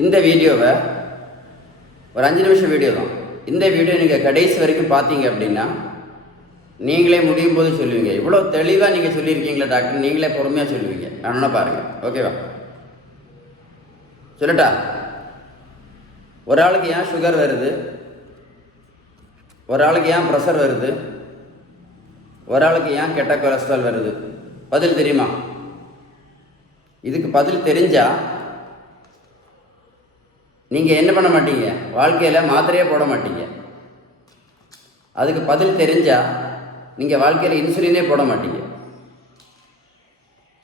இந்த வீடியோவை ஒரு 5 நிமிஷம் வீடியோ தான். இந்த வீடியோ நீங்கள் கடைசி வரைக்கும் பார்த்தீங்க அப்படின்னா நீங்களே முடியும் போது சொல்லுவீங்க, இவ்வளோ தெளிவாக நீங்கள் சொல்லியிருக்கீங்களா டாக்டர், நீங்களே பொறுமையாக சொல்லுவீங்க. வேணும்னா பாருங்கள். ஓகேவா? சொல்லட்டா? ஒரு ஆளுக்கு ஏன் சுகர் வருது, ஒரு ஆளுக்கு ஏன் ப்ரெஷர் வருது, ஒரு ஆளுக்கு ஏன் கெட்ட கொலஸ்ட்ரால் வருது? பதில் தெரியுமா? இதுக்கு பதில் தெரிஞ்சால் நீங்கள் என்ன பண்ண மாட்டீங்க, வாழ்க்கையில் மாத்திரையே போட மாட்டீங்க. அதுக்கு பதில் தெரிஞ்சால் நீங்கள் வாழ்க்கையில் இன்சுலினே போட மாட்டீங்க.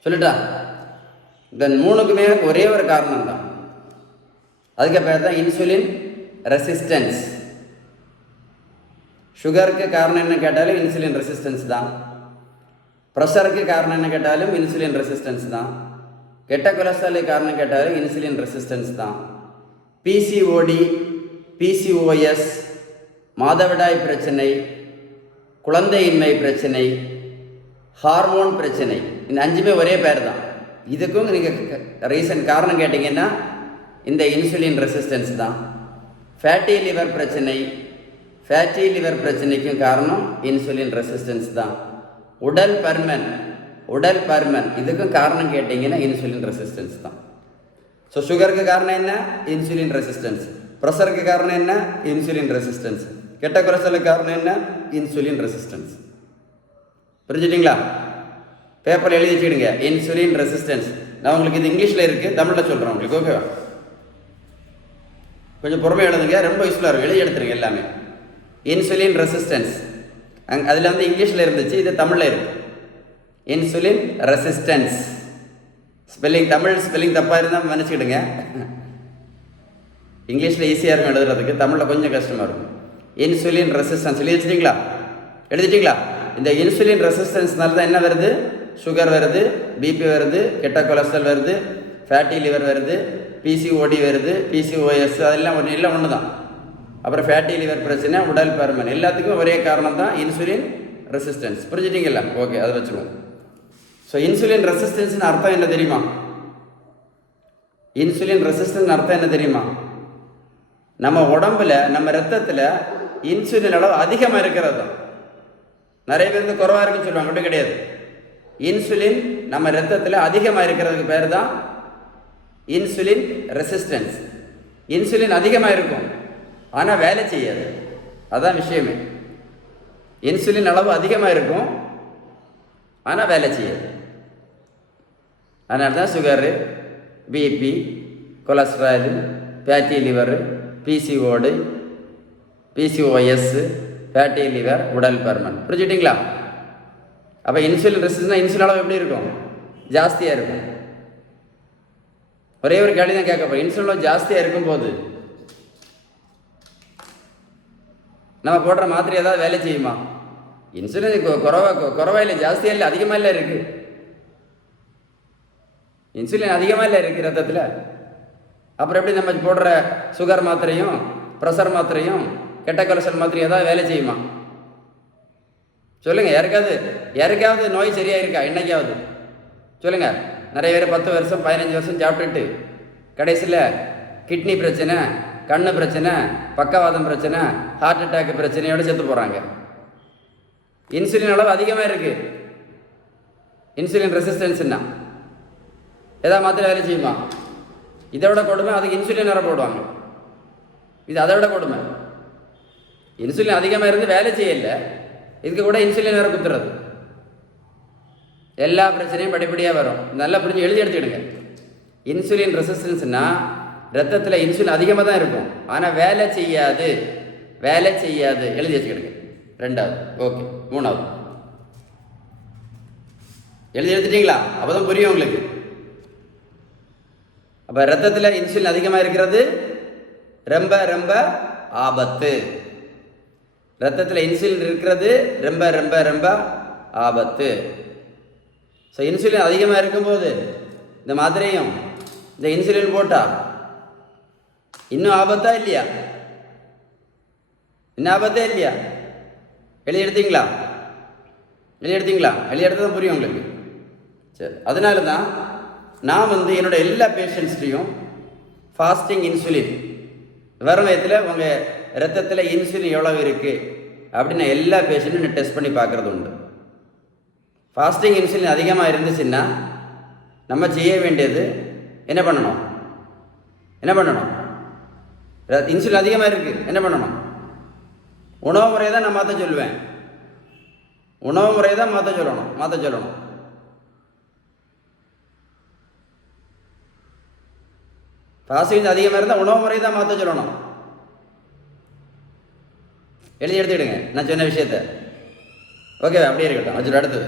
சொல்லிட்டா? இந்த 3க்குமே ஒரே ஒரு காரணம் தான். அதுக்கு பேர் தான் இன்சுலின் ரெசிஸ்டன்ஸ். சுகருக்கு காரணம் என்ன கேட்டாலும் இன்சுலின் ரெசிஸ்டன்ஸ் தான். ப்ரெஷருக்கு காரணம் என்ன கேட்டாலும் இன்சுலின் ரெசிஸ்டன்ஸ் தான். கெட்ட கொலஸ்ட்ராலுக்கு காரணம் கேட்டாலும் இன்சுலின் ரெசிஸ்டன்ஸ் தான். பிசிஓடி, பிசிஓஎஸ், மாதவிடாய் பிரச்சனை, குழந்தையின்மை பிரச்சனை, ஹார்மோன் பிரச்சனை, இந்த 5மே ஒரே பேர் தான். இதுக்கும் நீங்கள் ரீசன் காரணம் கேட்டிங்கன்னா இந்த இன்சுலின் ரெசிஸ்டன்ஸ் தான். ஃபேட்டி லிவர் பிரச்சனை, ஃபேட்டி லிவர் பிரச்சனைக்கும் காரணம் இன்சுலின் ரெசிஸ்டன்ஸ் தான். உடல் பருமன் இதுக்கும் காரணம் கேட்டிங்கன்னா இன்சுலின் ரெசிஸ்டன்ஸ் தான். ஸோ சுகருக்கு காரணம் என்ன? Insulin resistance. ப்ரெஷருக்கு காரணம் என்ன? Insulin resistance. கெட்ட கொலஸ்ட்ராலுக்கு காரணம் என்ன? Insulin resistance. புரிஞ்சுட்டிங்களா? பேப்பரில் எழுதி வச்சுக்கிடுங்க, இன்சுலின் ரெசிஸ்டன்ஸ். நான் உங்களுக்கு இது இங்கிலீஷில் இருக்குது, தமிழில் சொல்கிறேன் உங்களுக்கு. ஓகேவா? கொஞ்சம் பொறுமையாக எழுதுங்க, ரொம்ப யூஸ்ஃபுல்லாக இருக்கும். எழுதி எடுத்துருங்க எல்லாமே. இன்சுலின் ரெசிஸ்டன்ஸ் அதில் வந்து இங்கிலீஷில் இருந்துச்சு, இது தமிழில் இருக்குது. Insulin resistance. தமிழ் ஸ்பெல்லிங் தப்பாக இருந்தால் மன்னிச்சுக்கிடுங்க. இங்கிலீஷில் ஈஸியாக இருக்கும் எழுதுறதுக்கு, தமிழில் கொஞ்சம் கஷ்டமாக இருக்கும். இன்சுலின் ரெசிஸ்டன்ஸ் எழுதிட்டிங்களா? இந்த இன்சுலின் ரெசிஸ்டன்ஸ்னால தான் என்ன வருது? சுகர் வருது, பிபி வருது, கெட்ட கொலஸ்ட்ரால் வருது, ஃபேட்டி லிவர் வருது, பிசிஓடி வருது, பிசிஓஎஸ், அதெல்லாம் ஒன்று தான். அப்புறம் ஃபேட்டி லிவர் பிரச்சனை, உடல் பருமன், எல்லாத்துக்கும் ஒரே காரணம் தான் இன்சுலின் ரெசிஸ்டன்ஸ். புரிஞ்சுட்டிங்களா? ஓகே, அதை வச்சுருவோம். ஸோ இன்சுலின் ரெசிஸ்டன்ஸ்னு அர்த்தம் என்ன தெரியுமா? இன்சுலின் ரெசிஸ்டன்ஸ் அர்த்தம் என்ன தெரியுமா? நம்ம உடம்புல, நம்ம ரத்தத்தில் இன்சுலின் அளவு அதிகமாக இருக்கிறது தான். நிறைய பேர் வந்து குறைவாக இருக்குன்னு சொல்லுவாங்க, அப்படி கிடையாது. இன்சுலின் நம்ம ரத்தத்தில் அதிகமாக இருக்கிறதுக்கு பேர் தான் இன்சுலின் ரெசிஸ்டன்ஸ். இன்சுலின் அதிகமாக இருக்கும், ஆனால் வேலை செய்யாது. அதான் விஷயமே. இன்சுலின் அளவு அதிகமாக இருக்கும், ஆனால் வேலை செய்யாது. அதனால தான் sugar, BP, cholesterol, fatty liver, PCOD, PCOS, fatty liver, உடல் பருமன். புரிஞ்சுட்டிங்களா? அப்போ இன்சுலின் ரெசிஸ்டன்ஸ், இன்சுலின் அளவு எப்படி இருக்கும்? ஜாஸ்தியாக இருக்கும். ஒரே ஒரு கேள்வி தான் கேட்கப்போம். இன்சுலின் அளவு ஜாஸ்தியாக இருக்கும்போது நம்ம போடுற மாத்திரை ஏதாவது வேலை செய்யுமா? இன்சுலின் குறைவா இல்லை, ஜாஸ்தியாக இல்லை, அதிகமாக இல்லை இருக்குது. இன்சுலின் அதிகமாக இல்லை இருக்குது ரத்தத்தில். அப்புறம் எப்படி நம்ம போடுற சுகர் மாத்திரையும், ப்ரெஷர் மாத்திரையும், கெட்ட கொலஸ்ட்ரால் மாத்திரையும் ஏதாவது வேலை செய்யுமா? சொல்லுங்கள். யாருக்காவது நோய் சரியாக இருக்கா என்னைக்காவது? சொல்லுங்கள். நிறைய பேர் 10 வருஷம் 15 வருஷம் சாப்பிட்டுட்டு கடைசியில் கிட்னி பிரச்சனை, கண்ணு பிரச்சனை, பக்கவாதம் பிரச்சனை, ஹார்ட் அட்டாக் பிரச்சனையோடு செத்து போகிறாங்க. இன்சுலின் அளவு அதிகமாக இருக்குது. இன்சுலின் ரெசிஸ்டன்ஸ்னா ஏதாவது மாத்திரை வேலை செய்யுமா? இதை விட கொடுமை, அதுக்கு இன்சுலின் வேற போடுவாங்க. இது அதை விட கொடுமை. இன்சுலின் அதிகமாக இருந்து வேலை செய்யலை, இதுக்கு கூட இன்சுலின் வேற குத்துறது. எல்லா பிரச்சனையும் படிப்படியாக வரும். நல்லா புரிஞ்சு எழுதி எடுத்துக்கிடுங்க. இன்சுலின் ரெசிஸ்டன்ஸ்னா ரத்தத்தில் இன்சுலின் அதிகமாக தான் இருக்கும், ஆனால் வேலை செய்யாது. எழுதி வச்சுக்கிடுங்க. 2வது. ஓகே. 3வது எழுதி எடுத்துட்டீங்களா? அப்போ தான் புரியும் உங்களுக்கு. அப்போ ரத்தத்தில் இன்சுலின் அதிகமாக இருக்கிறது ரொம்ப ரொம்ப ஆபத்து. ரத்தத்தில் இன்சுலின் இருக்கிறது ரொம்ப ரொம்ப ரொம்ப ஆபத்து. ஸோ இன்சுலின் அதிகமாக இருக்கும்போது இந்த மாத்திரையும் இந்த இன்சுலின் போட்டால் இன்னும் ஆபத்தா இல்லையா? இன்னும் ஆபத்தே இல்லையா? எழுதி எடுத்தீங்களா? எழுதி எடுத்து தான் புரியும் உங்களுக்கு. சரி, அதனால தான் நான் என்னோட எல்லா பேஷண்ட்ஸ்லையும் ஃபாஸ்டிங் இன்சுலின், வெறும் வயத்தில் உங்கள் ரத்தத்தில் இன்சுலின் எவ்வளவு இருக்குது அப்படின்னு எல்லா பேஷண்ட்டும் டெஸ்ட் பண்ணி பார்க்குறது உண்டு. ஃபாஸ்டிங் இன்சுலின் அதிகமாக இருந்துச்சுன்னா நம்ம செய்ய வேண்டியது என்ன பண்ணணும்? இன்சுலின் அதிகமாக இருக்குது, என்ன பண்ணணும்? உணவு முறையை தான் நான் மாற்ற சொல்லுவேன். உணவு முறையை தான் மாற்ற சொல்லணும். ஃபாஸ்டிங் அதிகமாக இருந்தால் உணவு முறையை தான் மாற்ற சொல்லணும். எழுதி எடுத்துக்கிடுங்க நான் சொன்ன விஷயத்த. ஓகே, அப்படியே இருக்கட்டும். வச்சுட்டு அடுத்தது.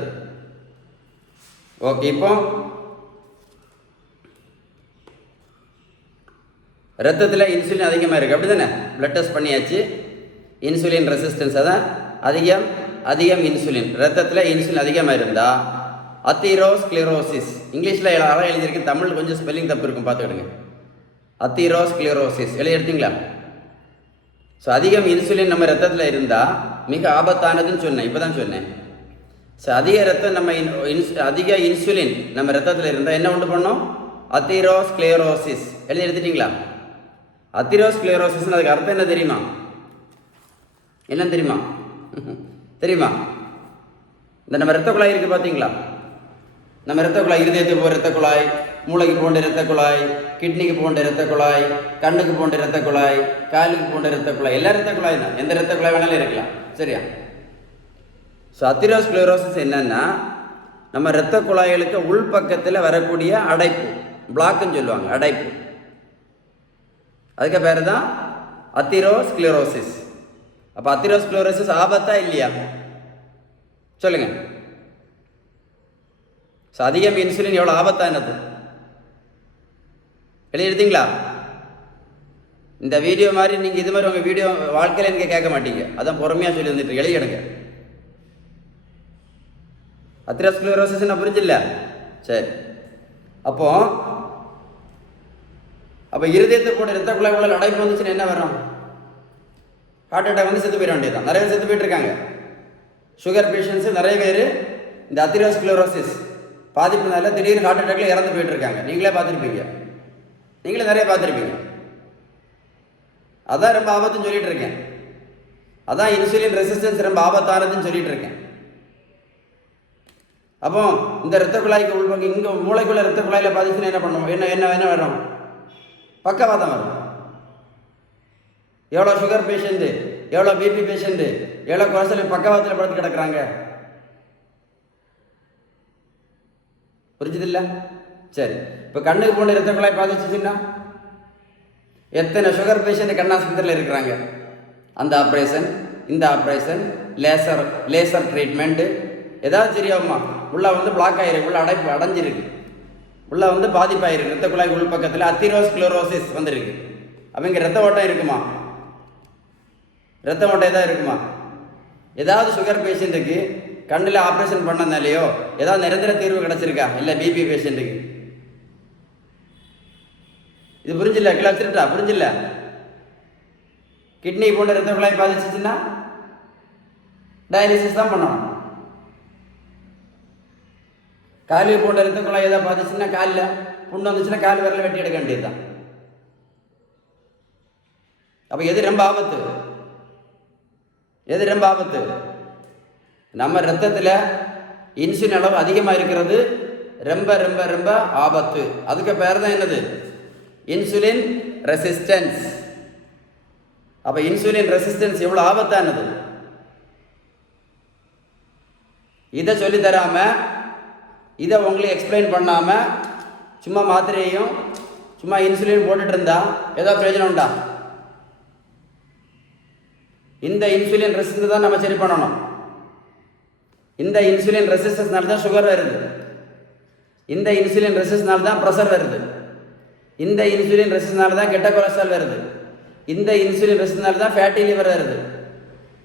ஓகே, இப்போ ரத்தத்தில் இன்சுலின் அதிகமாக இருக்குது, அப்படி தானே? பிளட் டெஸ்ட் பண்ணியாச்சு. இன்சுலின் ரெசிஸ்டன்ஸ், அதான் அதிகம் இன்சுலின். ரத்தத்தில் இன்சுலின் அதிகமாக இருந்தால் அத்தீரோஸ்க்ளிரோசிஸ். இங்கிலீஷில் அழகாக எழுதியிருக்கு, தமிழ் கொஞ்சம் ஸ்பெல்லிங் தப்பு இருக்கும், பார்த்துக்கிடுங்க. அத்தீரோஸ்க்ளிரோசிஸ் எழுதி எடுத்தீங்களா? ஸோ அதிகம் இன்சுலின் நம்ம ரத்தத்தில் இருந்தால் மிக ஆபத்தானதுன்னு சொன்னேன், இப்போ தான் சொன்னேன். ஸோ அதிக இன்சுலின் நம்ம ரத்தத்தில் இருந்தால் என்ன உண்டு பண்ணோம்? அத்தீரோஸ்க்ளிரோசிஸ் எழுதி எடுத்துட்டீங்களா? அத்தீரோஸ்க்ளிரோசிஸ்னு அதுக்கு அர்த்தம் என்ன தெரியுமா? தெரியுமா? இந்த நம்ம ரத்த குழாய் இருக்குது பார்த்தீங்களா? நம்ம ரத்த குழாய், இருதயத்துக்கு போகிற ரத்த குழாய், மூளைக்கு போன்ற ரத்த குழாய், கிட்னிக்கு போன்ற ரத்த குழாய், கண்ணுக்கு போன்ற ரத்த குழாய், காலுக்கு போன்ற ரத்த குழாய், எல்லா ரத்த குழாய் தான். எந்த ரத்த குழாய் வேணாலும் இருக்கலாம், சரியா? ஸோ அத்தீரோஸ்க்ளிரோசிஸ் என்னன்னா, நம்ம ரத்த குழாய்களுக்கு உள்பக்கத்தில் வரக்கூடிய அடைப்பு, பிளாக்குன்னு சொல்லுவாங்க, அடைப்பு. அதுக்கு பேர் தான் அத்தீரோஸ்க்ளிரோசிஸ். அப்போ அத்தீரோஸ்க்ளிரோசிஸ் ஆபத்தா இல்லையா? சொல்லுங்க. ஸோ அதிகம் இன்சுலின் எவ்வளோ ஆபத்தானது எழுதி எடுத்தீங்களா? இந்த வீடியோ மாதிரி நீங்கள் இது மாதிரி உங்கள் வீடியோ வாழ்க்கையில் நீங்கள் கேட்க மாட்டீங்க, அதான் பொறுமையாக சொல்லி வந்துட்டு எழுதி எடுங்க. அத்தீரோஸ்க்ளிரோசிஸ் நான் புரிஞ்சில்ல? சரி, அப்போ இருதயத்தை போட்டு ரத்த குழாய் உள்ள அடைப்பு வந்துச்சுன்னா என்ன வரும்? ஹார்ட் அட்டாக் வந்து செத்து போயிட வேண்டியதுதான். நிறைய பேர் செத்து போயிட்டு இருக்காங்க. சுகர் பேஷண்ட்ஸு நிறைய பேர் இந்த அத்தீரோஸ்க்ளிரோசிஸ் பாதிப்புனால திடீர்னு ஹார்ட் அட்டாக்ல இறந்து போயிட்டு இருக்காங்க. நீங்களே நிறைய பார்த்துருப்பீங்க. அதான் ரொம்ப ஆபத்துன்னு சொல்லிட்டு இருக்கேன். அதான் இன்சுலின் ரெசிஸ்டன்ஸ் ரொம்ப ஆபத்தானதுன்னு சொல்லிட்டு இருக்கேன். அப்போ இந்த ரத்த குழாய்க்கு உள்பக்கம் இங்கே மூளைக்குள்ள ரத்த குழாயில் பாதிச்சுன்னா என்ன பண்ணுவோம்? என்ன வரும்? பக்கவாதம் வரும். எவ்வளோ சுகர் பேஷண்ட்டு, எவ்வளோ பிபி பேஷண்ட்டு, எவ்வளோ கொலஸ்ட்ரால் பக்கவாதத்தில் படுத்து கிடக்குறாங்க. புரிஞ்சுதில்ல? சரி, இப்போ கண்ணுக்கு போன ரத்த குழாய் பாதிச்சுன்னா எத்தனை சுகர் பேஷண்ட் கண்ணாஸ்பத்திரியில் இருக்கிறாங்க. அந்த ஆப்ரேஷன், இந்த ஆப்ரேஷன், லேசர் ட்ரீட்மெண்ட்டு ஏதாவது சரியாகுமா? உள்ளே வந்து பிளாக் ஆகிருக்கு, உள்ள அடைஞ்சிருக்கு, உள்ளே வந்து பாதிப்பாயிருக்கு. ரத்த குழாய் உள் பக்கத்தில் அத்தீரோஸ்க்ளிரோசிஸ் வந்துருக்கு. அவங்க ரத்த ஓட்டம் இருக்குமா? ரத்த ஓட்டம் எதாவது இருக்குமா? ஏதாவது சுகர் பேஷண்ட்டுக்கு கண்ணில் ஆப்ரேஷன் பண்ணனாலேயோ ஏதாவது நிரந்தர தீர்வு கிடச்சிருக்கா? இல்லை பிபி பேஷண்ட்டுக்கு. இது புரிஞ்சில்ல? கிளச்சிருட்டா? புரிஞ்சில்ல? கிட்னி போன்ற ரத்த குழாய் பாதிச்சுன்னா டயாலிசிஸ் தான் பண்ணணும். காலு போன்ற ரத்த குழாய் ஏதாவது பாதிச்சுன்னா, காலில் புண்ணு வந்துச்சுன்னா கால் விரல வெட்டி எடுக்க வேண்டியது தான். அப்போ எது ரொம்ப ஆபத்து? நம்ம ரத்தத்தில் இன்சுலின் அளவு அதிகமாக இருக்கிறது ரொம்ப ரொம்ப ரொம்ப ஆபத்து. அதுக்கு பேர் தான் என்னது? Insulin resistance. அப்போ இன்சுலின் ரெசிஸ்டன்ஸ் எவ்வளோ ஆபத்தானது? இதை சொல்லி தராம, இதை உங்களுக்கு எக்ஸ்பிளைன் பண்ணாமல் சும்மா மாத்திரையும் சும்மா இன்சுலின் போட்டுட்டு இருந்தா ஏதோ பிரயோஜனம் உண்டா? இந்த இன்சுலின் ரெசிஸ்டன்ஸ் தான் நம்ம சரி பண்ணணும். இந்த இன்சுலின் ரெசிஸ்டன்ஸ்னால தான் சுகர் வருது. இந்த இன்சுலின் ரெசிஸ்டன்ஸ்னால தான் ப்ரெஷர் வருது. இந்த இன்சுலின் ரெசிஸ்டன்ஸ்னால தான் கெட்ட கொலஸ்ட்ரால் வருது. இந்த இன்சுலின் ரெசிஸ்டன்ஸ்னால தான் ஃபேட்டி லிவர் வருது.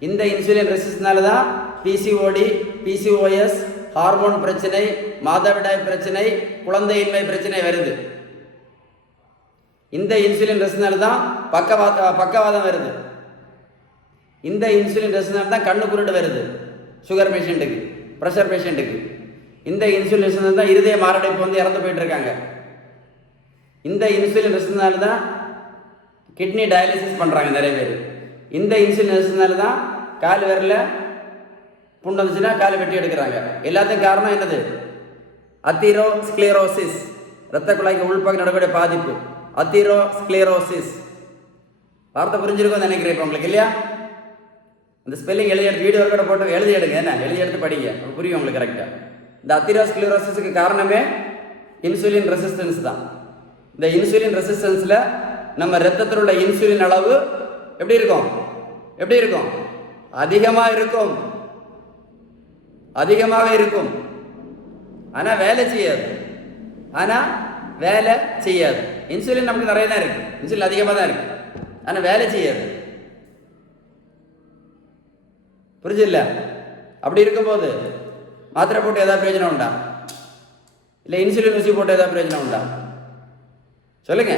இந்த இன்சுலின் ரெசிஸ்டன்ஸ்னால தான் பிசிஓடி, பிசிஓஎஸ், ஹார்மோன் பிரச்சனை, மாதவிடாய் பிரச்சனை, குழந்தையின்மை பிரச்சனை வருது. இந்த இன்சுலின் ரெசிஸ்டன்ஸ்னால தான் பக்கவாதம் வருது. இந்த இன்சுலின் ரெசிஸ்டன்ஸ் தான் கண்ணு குருடு வருது சுகர் பேஷண்ட்டுக்கு, ப்ரெஷர் பேஷண்ட்டுக்கு. இந்த இன்சுலின் ரெசிஸ்டன்ஸ் தான் இருதய மாரடைப்பு வந்து இறந்து போயிட்டு இருக்காங்க. இந்த இன்சுலின் ரெசிஸ்டன்ஸ்னால தான் கிட்னி டயாலிசிஸ் பண்ணுறாங்க நிறைய பேர். இந்த இன்சுலின் தான் கால் விரல புண்ணு வந்துச்சுன்னா கால் வெட்டி எடுக்கிறாங்க. எல்லாத்துக்கும் காரணம் என்னது? அத்தீரோஸ்க்ளீரோசிஸ், இரத்த குழாய்க்கு உள்பக்கம் நடக்கக்கூடிய பாதிப்பு. அத்தீரோஸ்க்ளீரோசிஸ் வார்த்தை புரிஞ்சிருக்கும் நினைக்கிறேன் இப்போ உங்களுக்கு, இல்லையா? இந்த ஸ்பெல்லிங் எழுதி எடுத்து வீடியோ கூட போட்டு எழுதி எடுங்க, என்ன எழுதி எடுத்து படிங்க, புரியும் உங்களுக்கு கரெக்டாக. இந்த அத்தீரோஸ்க்ளீரோசிஸுக்கு காரணமே இன்சுலின் ரெசிஸ்டன்ஸ் தான். இந்த இன்சுலின் ரெசிஸ்டன்ஸில் நம்ம ரத்தத்தில் உள்ள இன்சுலின் அளவு எப்படி இருக்கும்? அதிகமாக இருக்கும், அதிகமாக இருக்கும். ஆனால் வேலை செய்யாது. இன்சுலின் நமக்கு நிறைய தான் இருக்கு, இன்சுலின் அதிகமாக தான் இருக்கு, ஆனால் வேலை செய்யாது. புரிஞ்சில்ல? அப்படி இருக்கும்போது மாத்திரை போட்டு ஏதாவது பிரயோஜனம் உண்டா? இல்லை இன்சுலின் ஊசி போட்டு ஏதாவது பிரயோஜனம் உண்டா? சொல்லுங்க.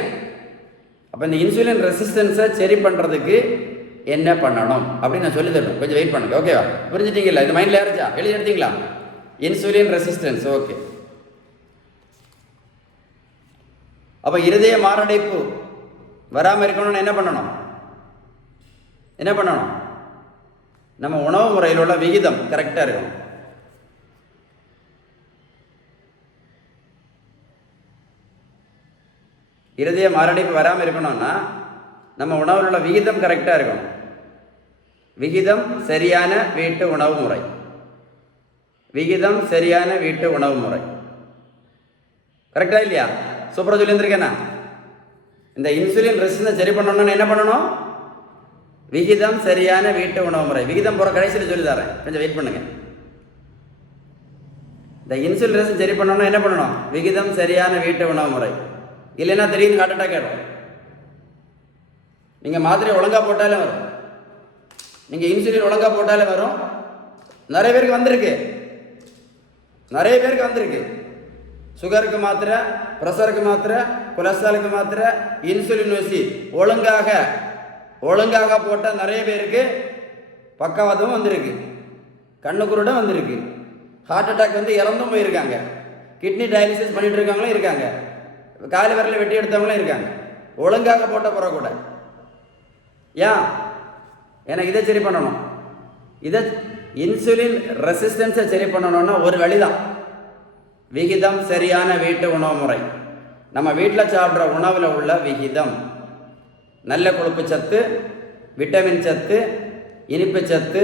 அப்போ இந்த இன்சுலின் ரெசிஸ்டன்ஸை சரி பண்ணுறதுக்கு என்ன பண்ணணும் அப்படின்னு நான் சொல்லி தரணும். கொஞ்சம் வெயிட் பண்ணுங்க, ஓகேவா? புரிஞ்சுட்டீங்களா? இந்த மைண்டில் யாருச்சா எழுதி எடுத்தீங்களா? Insulin resistance, okay. அப்போ இருதய மாரடைப்பு வராமல் இருக்கணும்னு என்ன பண்ணணும்? நம்ம உணவு முறையில் உள்ள விகிதம் கரெக்டாக இருக்கணும். இருதய மாரடைப்பு வராமல் இருக்கணும்னா நம்ம உணவில் உள்ள விகிதம் கரெக்டாக இருக்கணும். விகிதம் சரியான வீட்டு உணவு முறை கரெக்டாக இல்லையா? சூப்பராக சொல்லியிருந்திருக்கேண்ணா. இந்த இன்சுலின் ரெசிஸ்டன்ஸ் சரி பண்ணணும்னு என்ன பண்ணணும்? விகிதம் சரியான வீட்டு உணவு முறை. விகிதம் போகிற கடைசியில் சொல்லி தரேன், கொஞ்சம் வெயிட் பண்ணுங்க. இந்த இன்சுலின் ரெசிஸ்டன்ஸ் சரி பண்ணணும்னா என்ன பண்ணணும்? விகிதம் சரியான வீட்டு உணவு முறை. இல்லைன்னா திடீர்னு ஹார்ட் அட்டாக் ஆகிடும். நீங்கள் மாத்திரை ஒழுங்காக போட்டாலே வரும், நீங்கள் இன்சுலின் ஒழுங்காக போட்டாலே வரும். நிறைய பேருக்கு வந்திருக்கு. சுகருக்கு மாத்திரை, ப்ரெஷருக்கு மாத்திரை, கொலஸ்ட்ராலுக்கு மாத்திரை, இன்சுலின் ஊசி ஒழுங்காக போட்டால் நிறைய பேருக்கு பக்கவாதமும் வந்திருக்கு, கண்ணுக்குருடும் வந்திருக்கு, ஹார்ட் அட்டாக் வந்து இறந்தும் போயிருக்காங்க, கிட்னி டயாலிசிஸ் பண்ணிட்டு இருக்கவங்களும் இருக்காங்க, காலு விரல வெட்டி எடுத்தவங்களும் இருக்காங்க. ஒழுங்காக போட்ட பிறகு கூட ஏன்னா இதை சரி பண்ணணும். இதை இன்சுலின் ரெசிஸ்டன்ஸை சரி பண்ணணும்னா ஒரு வழிதான், விகிதம் சரியான வீட்டு உணவு முறை. நம்ம வீட்டில் சாப்பிட்ற உணவில் உள்ள விகிதம், நல்ல கொழுப்பு சத்து, விட்டமின் சத்து, இனிப்பு சத்து,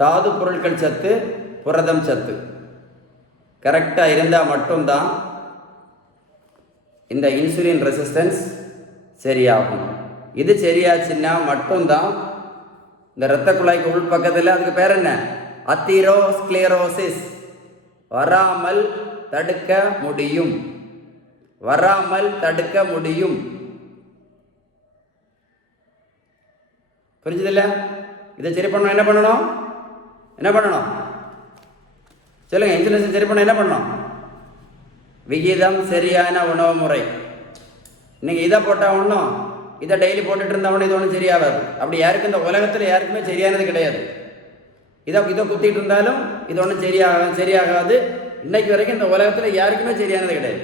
தாது பொருட்கள் சத்து, புரதம் சத்து கரெக்டாக இருந்தால் மட்டும்தான் இந்த இன்சுலின் ரெசிஸ்டன்ஸ் சரியாகும். இது சரியாச்சுன்னா மட்டும்தான் இந்த இரத்த குழாய்க்கு உள் பக்கத்தில், அதுக்கு பேர் என்ன, அத்தீரோஸ்க்ளீரோசிஸ் வராமல் தடுக்க முடியும். புரிஞ்சதில்ல? இதை சரி பண்ணணும். என்ன பண்ணணும் சொல்லுங்க. இன்சுலின் சரி பண்ண என்ன பண்ணணும்? விகிதம் சரியான உணவு முறை. நீங்கள் இதை போட்டால் ஒன்றும், இதை டெய்லி போட்டுட்டு இருந்தவொன்னே இது ஒன்றும் சரியாகாது. அப்படி யாருக்கும் இந்த உலகத்தில் யாருக்குமே சரியானது கிடையாது. இதை குத்திட்டு இருந்தாலும் இது ஒன்றும் சரியாகாது. இன்னைக்கு வரைக்கும் இந்த உலகத்தில் யாருக்குமே சரியானது கிடையாது.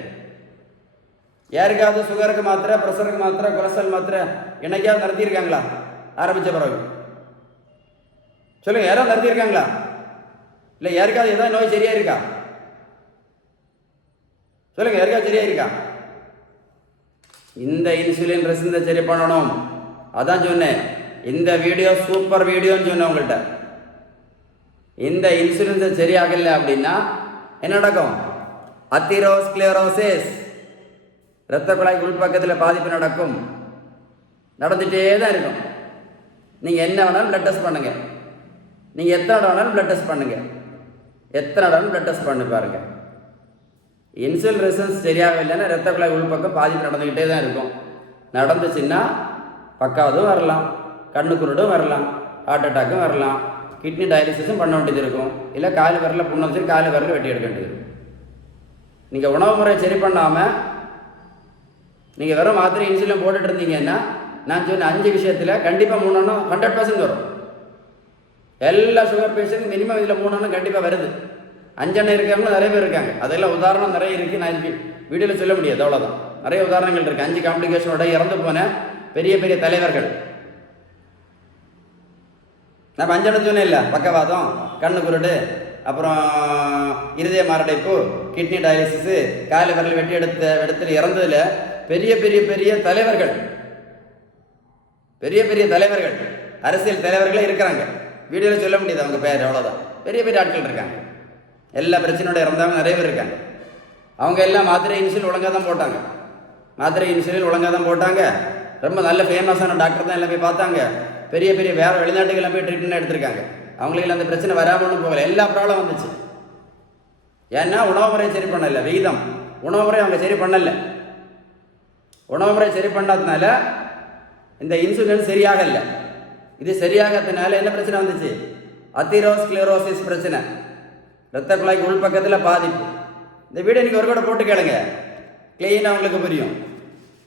யாருக்காவது சுகருக்கு மாத்திரை, ப்ரெஷருக்கு மாத்திரை, கொலஸ்ட்ரால் மாத்திரை என்னைக்காவது நடத்தியிருக்காங்களா? ஆரம்பித்த பிறகு சொல்லுங்க, யாராவது நடத்தியிருக்காங்களா? இல்லை யாருக்காவது ஏதாவது நோய் சரியா இருக்கா? சொல்லுங்க, யாருக்காவது சரியா இருக்கா? இந்த இன்சுலின் ரெசிஸ்டன்ஸ் சரி பண்ணணும். அதான் சொன்னேன், இந்த வீடியோ சூப்பர் வீடியோன்னு சொன்னேன் உங்கள்கிட்ட. இந்த இன்சுலின் சரியாகல அப்படின்னா என்ன நடக்கும்? அத்தீரோஸ்க்ளீரோசிஸ், இரத்த குழாய்க்கு உள்பக்கத்தில் பாதிப்பு நடக்கும், நடந்துகிட்டே தான் இருக்கும். நீங்கள் என்ன வேணாலும் பிளட் டெஸ்ட் பண்ணுங்க, நீங்கள் எத்தனை வேணாலும் பிளட் டெஸ்ட் பண்ணுங்க, பிளட் டெஸ்ட் பண்ணி பாருங்க. இன்சுலின் ரெசிஸ்டன்ஸ் சரியாக இல்லைன்னா இரத்த குழாய் உள்பக்கம் பாதிப்பு நடந்துக்கிட்டே தான் இருக்கும். நடந்துச்சுன்னா பக்காவதும் வரலாம், கண்ணுக்குருடும் வரலாம், ஹார்ட் அட்டாக்கும் வரலாம், கிட்னி டயாலிசிஸும் பண்ண வேண்டியது இருக்கும், இல்லை காலு விரல புண்ணு வச்சு காலு விரல வெட்டி எடுக்க வேண்டியது இருக்கும். நீங்கள் உணவு முறை சரி பண்ணாமல் நீங்கள் வெறும் மாத்திரை இன்சுலின் போட்டுட்டு இருந்தீங்கன்னா நான் சொன்ன 5 விஷயத்தில் கண்டிப்பாக 3 100% வரும். எல்லா சுகர் பேஷண்ட் மினிமம் இதில் 3 கண்டிப்பாக வருது. 5 இருக்கிறவங்களும் நிறைய பேர் இருக்காங்க. அதெல்லாம் உதாரணம் நிறைய இருக்குது, நான் வீடியோவில் சொல்ல முடியாது, அவ்வளோதான். நிறைய உதாரணங்கள் இருக்குது. 5 காம்ப்ளிகேஷனோட இறந்து போன பெரிய பெரிய தலைவர்கள். நான் 5 சொன்னேன் இல்லை, பக்கவாதம், கண்ணு குருடு, அப்புறம் இருதய மாரடைப்பு, கிட்னி டயாலிசிஸு, காலை விரல் வெட்டி இடத்துல இறந்ததில் பெரிய பெரிய பெரிய தலைவர்கள், பெரிய பெரிய தலைவர்கள், அரசியல் தலைவர்களே இருக்கிறாங்க. வீடியோவில் சொல்ல முடியாது அவங்க பேர், அவ்வளோதான். பெரிய பெரிய ஆட்கள் இருக்காங்க. எல்லா பிரச்சனையோட இறந்தவங்க நிறைய பேர் இருக்காங்க. அவங்க எல்லாம் மாத்திரை இன்சுலின் ஒழுங்காக தான் போட்டாங்க. மாத்திரை இன்சுலின் ஒழுங்காக தான் போட்டாங்க. ரொம்ப நல்ல ஃபேமஸான டாக்டர் தான் எல்லாம் போய் பார்த்தாங்க. பெரிய பெரிய வேறு வெளிநாட்டுக்கெல்லாம் போய் ட்ரீட்மெண்ட் எடுத்திருக்காங்க. அவங்களுக்கு அந்த பிரச்சனை வராமலும் போகலை. எல்லா ப்ராப்ளம் வந்துச்சு. ஏன்னா உணவு முறை சரி பண்ணலை, விகிதம் உணவு முறை அவங்க சரி பண்ணலை. உணவு முறை சரி பண்ணாததுனால இந்த இன்சுலின் சரியாகலை. இது சரியாகிறதுனால என்ன பிரச்சனை வந்துச்சு? அத்திரோஸ்க்ளரோசிஸ் பிரச்சனை, இரத்த குழாய்க்கு உள்பக்கத்தில் பாதிப்பு. இந்த வீடியோ நீங்கள் ஒரு கூட போட்டு கேளுங்க, கிளீனாக உங்களுக்கு புரியும்.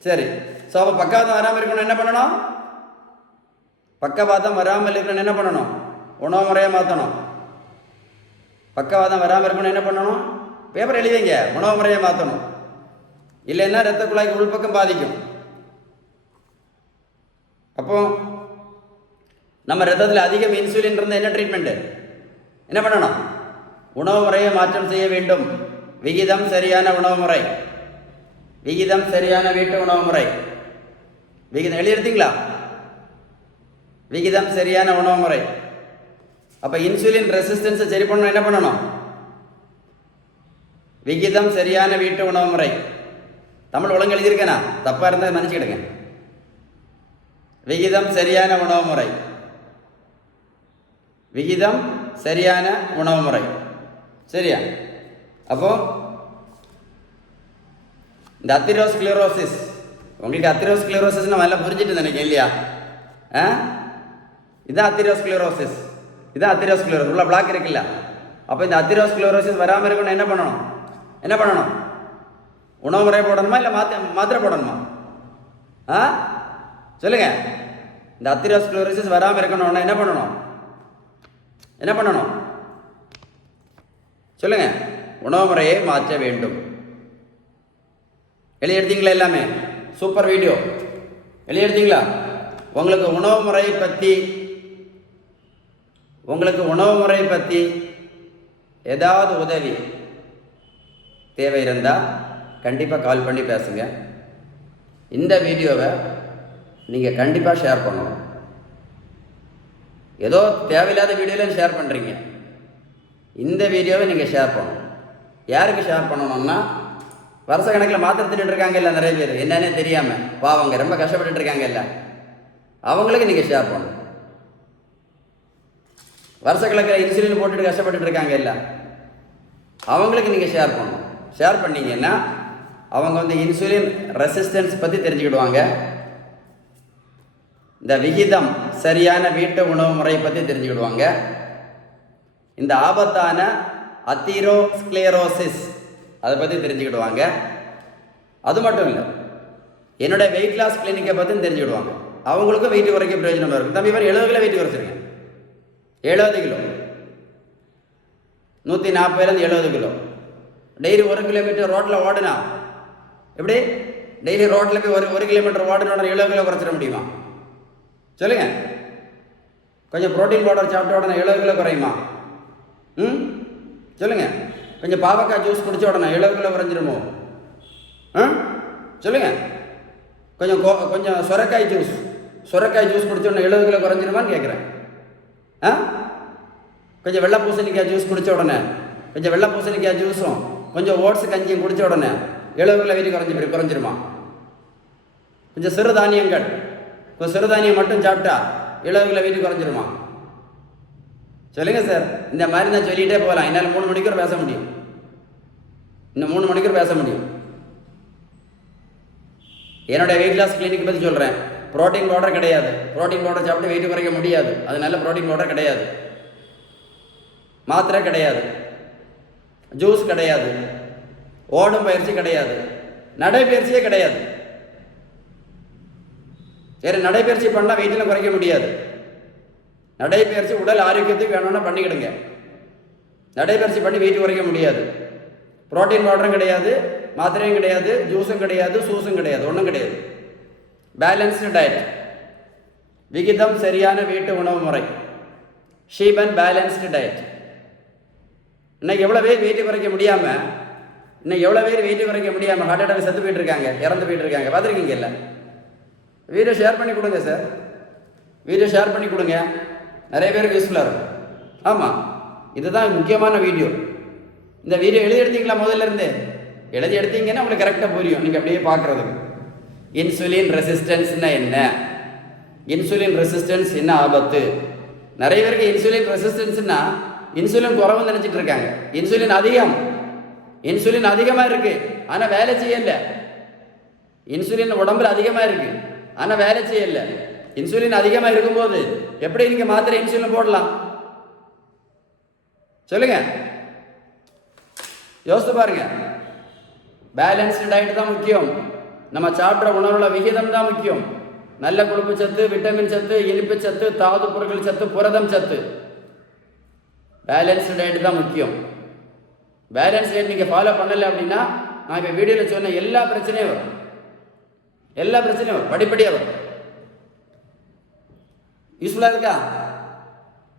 சரி, ஸோ அப்போ பக்கவாதம் வராமல் இருக்கணும் என்ன பண்ணணும்? பக்கவாதம் வராமல் இருக்கணும் என்ன பண்ணணும்? உணவு முறையை மாற்றணும். பக்கவாதம் வராமல் இருக்கணும் என்ன பண்ணணும்? பேப்பர் எழுதிங்க, உணவு முறையை மாற்றணும். இல்லைன்னா இரத்த குழாய்க்கு உள்பக்கம் பாதிக்கும். அப்போ நம்ம ரத்தத்தில் அதிகம் இன்சுலின் இருந்தால் என்ன ட்ரீட்மெண்ட்டு? என்ன பண்ணணும்? உணவு முறையை மாற்றம் செய்ய வேண்டும். விகிதம் சரியான உணவு முறை, விகிதம் சரியான வீட்டு உணவு முறை. விகிதம் எழுதிருந்தீங்களா? விகிதம் சரியான உணவு முறை. அப்போ இன்சுலின் ரெசிஸ்டன்ஸை சரி பண்ணணும் என்ன பண்ணணும்? விகிதம் சரியான வீட்டு உணவு முறை. தமிழ் ஒழுங்கு எழுதியிருக்கேனா? தப்பாக இருந்தால் மன்னிச்சுக்கிடுங்க. விகிதம் சரியான உணவு முறை, விகிதம் சரியான உணவு முறை. சரியா? அப்போ இந்த அத்திரோஸ்க்ளரோசிஸ், உங்களுக்கு அத்திரோஸ்க்ளரோசிஸ் நல்லா புரிஞ்சுட்டு நினைக்கிறேன் இல்லையா? இதான் அத்திரோஸ்க்ளரோசிஸ், இதான் அத்திரோஸ்க்ளரோசிஸ். உள்ள பிளாக் இருக்குல்ல? அப்போ இந்த அத்திரோஸ்க்ளரோசிஸ் வராமல் இருக்கணும் என்ன பண்ணணும்? என்ன பண்ணணும்? உணவு முறை போடணுமா இல்லை மாத்திரை போடணுமா? சொல்லுங்க. இந்த அத்திரோஸ்க்ளரோசிஸ் வராமல் இருக்கணும்னா என்ன பண்ணணும்? என்ன பண்ணணும் சொல்லுங்க? உணவு முறையை மாற்ற வேண்டும். எழுதிடுத்தீங்களா? எல்லாமே சூப்பர் வீடியோ. எழுதிடுத்தீங்களா? உங்களுக்கு உணவு முறை பற்றி ஏதாவது உதவி தேவை இருந்தால் கண்டிப்பாக கால் பண்ணி பேசுங்க. இந்த வீடியோவை நீங்கள் கண்டிப்பாக ஷேர் பண்ணணும். ஏதோ தேவையில்லாத வீடியோவில் ஷேர் பண்ணுறீங்க. இந்த வீடியோவை நீங்கள் ஷேர் பண்ணணும். யாருக்கு ஷேர் பண்ணணும்னா, வருஷ கணக்கில் மாத்திரை தின்னுட்டு இருக்காங்க இல்லை நிறைய பேர், என்னன்னே தெரியாமல் பாவங்க ரொம்ப கஷ்டப்பட்டு இருக்காங்க இல்லை, அவங்களுக்கு நீங்கள் ஷேர் பண்ணணும். வருஷ கணக்கில் இன்சுலின் போட்டுட்டு கஷ்டப்பட்டு இருக்காங்க இல்லை, அவங்களுக்கு நீங்கள் ஷேர் பண்ணணும். ஷேர் பண்ணீங்கன்னா அவங்க இன்சுலின் ரெசிஸ்டன்ஸ் பற்றி தெரிஞ்சுக்கிடுவாங்க. இந்த விகிதம் சரியான வீட்டு உணவு முறை பற்றி தெரிஞ்சுக்கிடுவாங்க. இந்த ஆபத்தான அத்திரோஸ்க்ளரோசிஸ் அதை பற்றி தெரிஞ்சுக்கிடுவாங்க. அது மட்டும் இல்லை, என்னுடைய வெயிட் லாஸ் கிளினிக்கை பற்றியும் தெரிஞ்சுக்கிடுவாங்க. அவங்களுக்கும் வெயிட் குறைக்க பிரயோஜனமாக இருக்கும். தம்பி இவர் 70 கிலோ வெயிட் குறைச்சிருக்கேன். 70 கிலோ, 140 70 கிலோ. டெய்லி 1 கிலோமீட்டர் ரோட்டில் ஓடுனா எப்படி? டெய்லி ரோட்டில் போய் 1 கிலோமீட்டர் ஓடுனா 70 கிலோ குறைச்சிட முடியுமா? சொல்லுங்க. கொஞ்சம் ப்ரோட்டீன் பவுடர் சாப்பிட்ட உடனே 70 கிலோ குறையுமா? சொல்லுங்க. கொஞ்சம் பாவக்காய் ஜூஸ் குடிச்ச உடனே 70 கிலோ குறைஞ்சிருமோ? சொல்லுங்க. கொஞ்சம் சுரைக்காய் ஜூஸ் குடிச்ச உடனே 70 கிலோ குறைஞ்சிருமான்னு கேட்குறேன். கொஞ்சம் வெள்ளை பூசணிக்காய் ஜூஸ் குடிச்ச உடனே, கொஞ்சம் வெள்ளை பூசணிக்காய் ஜூஸும் கொஞ்சம் ஓட்ஸ் கஞ்சியும் குடிச்ச உடனே 70 கிலோ வெயிட் குறைஞ்சிருமா? கொஞ்சம் சிறுதானியங்கள், சிறுதானியம் மட்டும் சாப்பிட்டா 70 கிலோ வெயிட் குறைஞ்சிருமா? சொல்லுங்க சார். இந்த மாதிரி நான் சொல்லிகிட்டே போகலாம். என்னால் 3 மணிக்கூர் பேச முடியும். இன்னும் 3 மணிக்கூர் பேச முடியும். என்னுடைய வெயிட் லாஸ் கிளினிக் பற்றி சொல்கிறேன். ப்ரோட்டீன் பவுடர் கிடையாது. ப்ரோட்டீன் பவுடர் சாப்பிட்டு வெயிட் குறைக்க முடியாது. அதனால ப்ரோட்டீன் பவுடர் கிடையாது, மாத்திரை கிடையாது, ஜூஸ் கிடையாது, ஓடும் பயிற்சி கிடையாது, நடைப்பயிற்சியே கிடையாது. சரி, நடைப்பயிற்சி பண்ணால் வெயிட்டில் குறைக்க முடியாது. நடைப்பயிற்சி உடல் ஆரோக்கியத்துக்கு வேணும்னா பண்ணிக்கிடுங்க. நடைப்பயிற்சி பண்ணி வெயிட் குறைக்க முடியாது. புரோட்டீன் பவுடரும் கிடையாது, மாத்திரையும் கிடையாது, ஜூஸும் கிடையாது, சூஸும் கிடையாது, ஒன்றும் கிடையாது. பேலன்ஸ்டு டயட், விகிதம் சரியான வீட்டு உணவு முறை. Sheeban balanced diet. இன்னைக்கு எவ்வளோ பேர் வெயிட் குறைக்க முடியாமல் ஹார்ட் அட்டாக் செத்து போயிட்டு இருக்காங்க, இறந்து போயிட்டு இருக்காங்க, பார்த்துருக்கீங்கல்ல? வீடியோ ஷேர் பண்ணி கொடுங்க சார், வீடியோ ஷேர் பண்ணி கொடுங்க, நிறைய பேருக்கு யூஸ்ஃபுல்லாக இருக்கும். ஆமாம், இதுதான் முக்கியமான வீடியோ. இந்த வீடியோ எழுதி எடுத்தீங்களா? முதல்ல இருந்து எழுதி எடுத்தீங்கன்னா உங்களுக்கு கரெக்டாக புரியும், நீங்கள் அப்படியே பார்க்குறதுக்கு. இன்சுலின் ரெசிஸ்டன்ஸ்னா என்ன, இன்சுலின் ரெசிஸ்டன்ஸ் என்ன ஆபத்து? நிறைய பேருக்கு இன்சுலின் ரெசிஸ்டன்ஸ்னா இன்சுலின் குறைவுன்னு நினச்சிட்டு இருக்காங்க. இன்சுலின் அதிகமாக இருக்கு, ஆனால் வேலை செய்யல. இன்சுலின் உடம்புல அதிகமாக இருக்கு, ஆனால் வேலை செய்யல. இன்சுலின் அதிகமாக இருக்கும்போது எப்படி நீங்கள் மாத்திரை இன்சுலின் போடலாம் சொல்லுங்க, யோசித்து பாருங்க. பேலன்ஸ்டு டயட் தான் முக்கியம். நம்ம சாப்பிட்ற உணவுல விகிதம் தான் முக்கியம். நல்ல கொழுப்பு சத்து, விட்டமின் சத்து, இனிப்பு சத்து, தாது பொருட்கள் சத்து, புரதம் சத்து. பேலன்ஸ்டு டயட் தான் முக்கியம். பேலன்ஸ் டயட் நீங்கள் ஃபாலோ பண்ணலை அப்படின்னா நான் இப்போ வீடியோவில் சொன்ன எல்லா பிரச்சனையும் வரும், படிப்படியாக வரும். யூஸ்ஃபுல்லாக இருக்கா?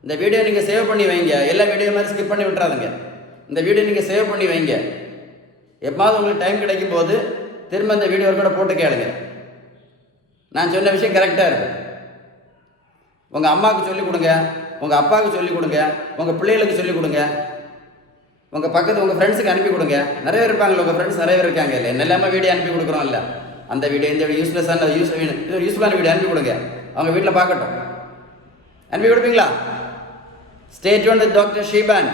இந்த வீடியோ நீங்கள் சேவ் பண்ணி வைங்க. எல்லா வீடியோ மாதிரி ஸ்கிப் பண்ணி விட்டுறாதுங்க. இந்த வீடியோ நீங்கள் சேவ் பண்ணி வைங்க. எப்போது உங்களுக்கு டைம் கிடைக்கும் போது திரும்ப இந்த வீடியோ கூட போட்டு கேளுங்க. நான் சொன்ன விஷயம் கரெக்டாக இருக்கும். உங்கள் அம்மாவுக்கு சொல்லிக் கொடுங்க, உங்கள் அப்பாவுக்கு சொல்லிக் கொடுங்க, உங்கள் பிள்ளைகளுக்கு சொல்லிக் கொடுங்க, உங்கள் உங்கள் ஃப்ரெண்ட்ஸுக்கு அனுப்பி கொடுங்க. நிறைய பேர் இருப்பாங்களே, உங்கள் ஃப்ரெண்ட்ஸ் நிறைய பேர் இருக்காங்க இல்லை, எல்லாமே வீடியோ அனுப்பி கொடுக்குறோம் இல்லை? அந்த வீடியோ, இந்த வீடியோ யூஸ்ஃபுல்லான வீடியோ அனுப்பி கொடுங்க. அவங்க வீட்டில் பார்க்கட்டும். அனுப்பி கொடுப்பீங்களா? Stay tuned with doctor Sheeban.